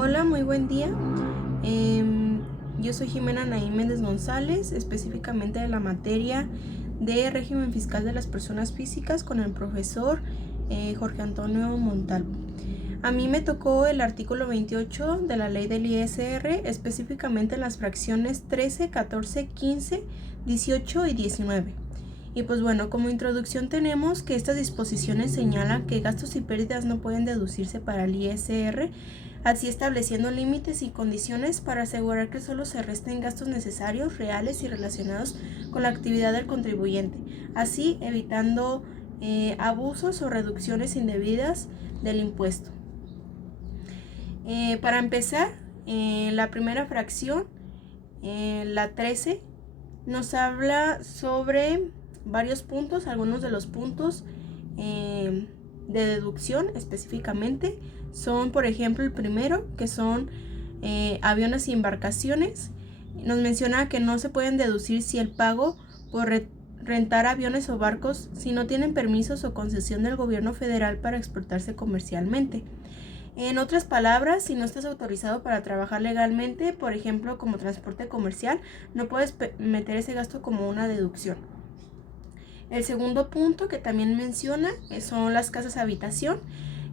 Hola, muy buen día. Yo soy Jimena Naí Méndez González, específicamente de la materia de régimen fiscal de las personas físicas con el profesor Jorge Antonio Montalvo. A mí me tocó el artículo 28 de la ley del ISR, específicamente en las fracciones 13, 14, 15, 18 y 19. Y pues bueno, como introducción tenemos que estas disposiciones señalan que gastos y pérdidas no pueden deducirse para el ISR, así estableciendo límites y condiciones para asegurar que solo se resten gastos necesarios, reales y relacionados con la actividad del contribuyente, así evitando abusos o reducciones indebidas del impuesto. Para empezar, la primera fracción, la 13, nos habla sobre varios puntos, algunos de los puntos de deducción específicamente son, por ejemplo, el primero, que son aviones y embarcaciones. Nos menciona que no se pueden deducir si el pago por rentar aviones o barcos si no tienen permisos o concesión del gobierno federal para exportarse comercialmente. En otras palabras, si no estás autorizado para trabajar legalmente, por ejemplo, como transporte comercial, no puedes meter ese gasto como una deducción. El segundo punto que también menciona son las casas habitación,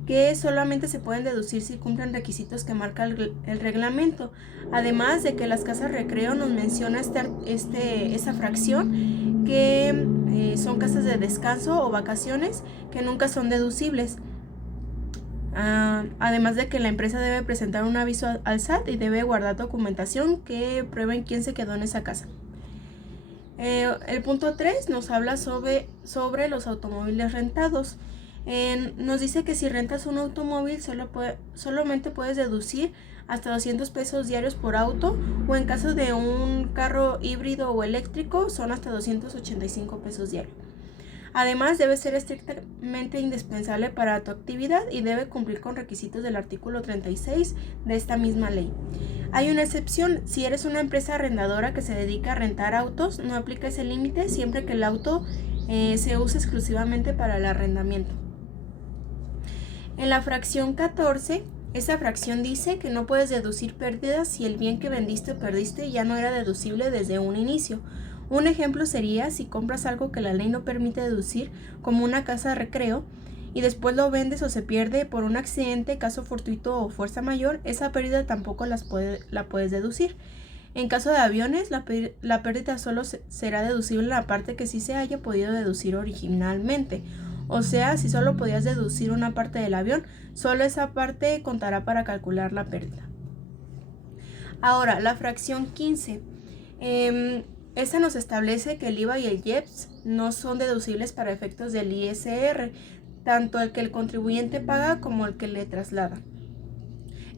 que solamente se pueden deducir si cumplen requisitos que marca el reglamento. Además de que las casas recreo nos menciona esa fracción que son casas de descanso o vacaciones que nunca son deducibles. Además de que la empresa debe presentar un aviso al SAT y debe guardar documentación que prueben quién se quedó en esa casa. El punto 3 nos habla sobre los automóviles rentados. Nos dice que si rentas un automóvil solamente puedes deducir hasta 200 pesos diarios por auto, o en caso de un carro híbrido o eléctrico son hasta 285 pesos diarios. Además, debe ser estrictamente indispensable para tu actividad y debe cumplir con requisitos del artículo 36 de esta misma ley. Hay una excepción: si eres una empresa arrendadora que se dedica a rentar autos, no aplica ese límite siempre que el auto se use exclusivamente para el arrendamiento. En la fracción 14, esa fracción dice que no puedes deducir pérdidas si el bien que vendiste o perdiste ya no era deducible desde un inicio. Un ejemplo sería si compras algo que la ley no permite deducir, como una casa de recreo, y después lo vendes o se pierde por un accidente, caso fortuito o fuerza mayor, esa pérdida tampoco la puedes deducir. En caso de aviones, la pérdida solo será deducible en la parte que sí se haya podido deducir originalmente. O sea, si solo podías deducir una parte del avión, solo esa parte contará para calcular la pérdida. Ahora, la fracción 15. Esta nos establece que el IVA y el IEPS no son deducibles para efectos del ISR, tanto el que el contribuyente paga como el que le traslada.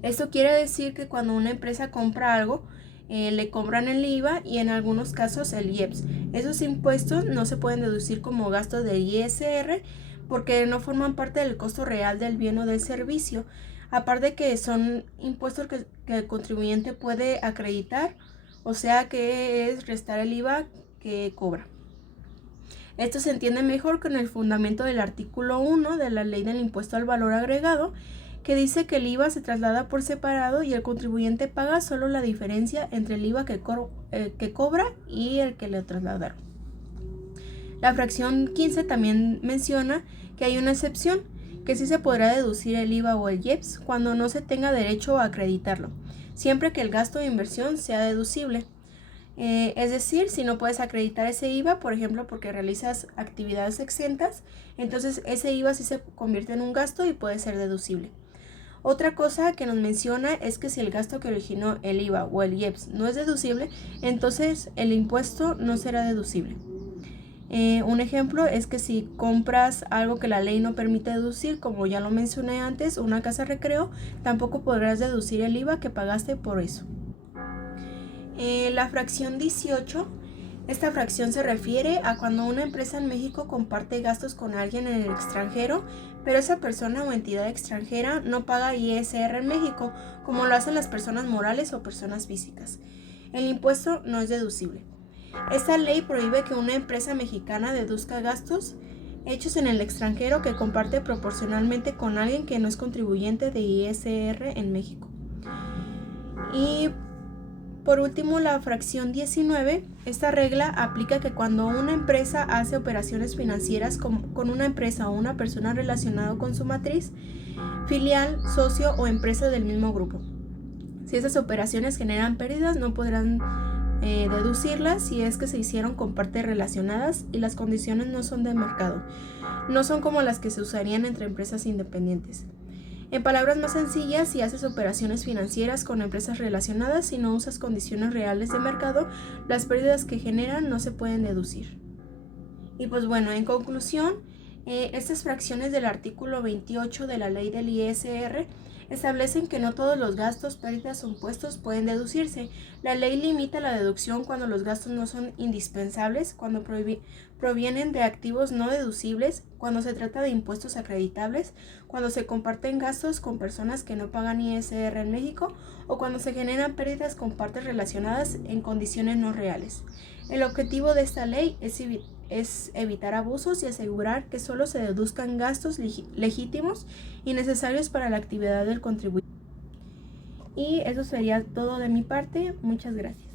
Esto quiere decir que cuando una empresa compra algo, le cobran el IVA y en algunos casos el IEPS. Esos impuestos no se pueden deducir como gastos de ISR porque no forman parte del costo real del bien o del servicio, aparte que son impuestos que el contribuyente puede acreditar, o sea que es restar el IVA que cobra. Esto se entiende mejor con el fundamento del artículo 1 de la Ley del Impuesto al Valor Agregado, que dice que el IVA se traslada por separado y el contribuyente paga solo la diferencia entre el IVA que cobra y el que le trasladaron. La fracción 15 también menciona que hay una excepción, que sí se podrá deducir el IVA o el IEPS cuando no se tenga derecho a acreditarlo, siempre que el gasto de inversión sea deducible. Es decir, si no puedes acreditar ese IVA, por ejemplo, porque realizas actividades exentas, entonces ese IVA sí se convierte en un gasto y puede ser deducible. Otra cosa que nos menciona es que si el gasto que originó el IVA o el IEPS no es deducible, entonces el impuesto no será deducible. Un ejemplo es que si compras algo que la ley no permite deducir, como ya lo mencioné antes, una casa de recreo, tampoco podrás deducir el IVA que pagaste por eso. La fracción 18, esta fracción se refiere a cuando una empresa en México comparte gastos con alguien en el extranjero, pero esa persona o entidad extranjera no paga ISR en México, como lo hacen las personas morales o personas físicas. El impuesto no es deducible. Esta ley prohíbe que una empresa mexicana deduzca gastos hechos en el extranjero que comparte proporcionalmente con alguien que no es contribuyente de ISR en México. Y por último, la fracción 19, esta regla aplica que cuando una empresa hace operaciones financieras con una empresa o una persona relacionada con su matriz, filial, socio o empresa del mismo grupo. Si esas operaciones generan pérdidas, no podrán deducirlas si es que se hicieron con partes relacionadas y las condiciones no son de mercado. No son como las que se usarían entre empresas independientes. En palabras más sencillas, si haces operaciones financieras con empresas relacionadas y no usas condiciones reales de mercado, las pérdidas que generan no se pueden deducir. Y pues bueno, en conclusión, estas fracciones del artículo 28 de la ley del ISR establecen que no todos los gastos, pérdidas o impuestos pueden deducirse. La ley limita la deducción cuando los gastos no son indispensables, cuando provienen de activos no deducibles, cuando se trata de impuestos acreditables, cuando se comparten gastos con personas que no pagan ISR en México o cuando se generan pérdidas con partes relacionadas en condiciones no reales. El objetivo de esta ley es evitar abusos y asegurar que solo se deduzcan gastos legítimos y necesarios para la actividad del contribuyente. Y eso sería todo de mi parte. Muchas gracias.